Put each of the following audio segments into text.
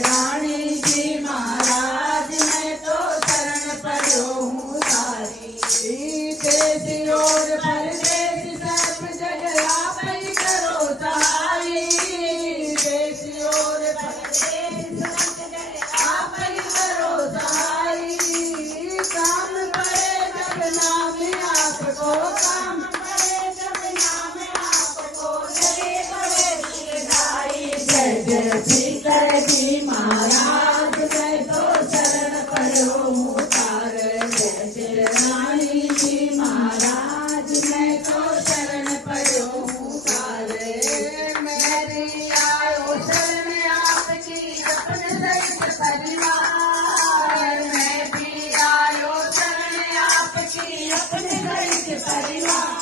रानी जी महाराज मैं तो शरण पड़ो हूँ तारी। देश और परदेश सब जगह आप ही करो सहाय। देश और परदेश सब जगह आप ही करो सहाय। काम पड़े जब नाम आपको, काम पड़े जब नाम आपको, लगे बड़े सुखदाई। जय जय सीकर जी महाराज मैं तो शरण पड़ो हूँ तारे। जय जय रानी जी महाराज मैं तो शरण पड़ो हूँ तारे। मेरी आयो शरण आपकी अपने सहित परिवार। मैं भी आयो शरण आपकी अपने सहित परिवार।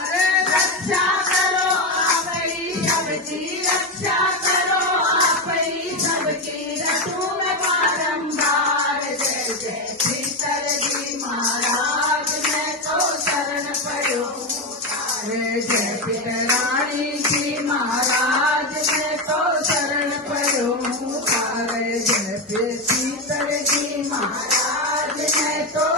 अरे रक्षा करो आप ही सबकी, रक्षा करो आप ही सबकी, रटूं मैं बारंबार। जय जय सीकर जी महाराज मैं तो शरण पड़ो हूँ तारे। जय रानी जी महाराज मैं तो शरण पड़ो हूँ तारे। जय सीकर जी महाराज मैं तो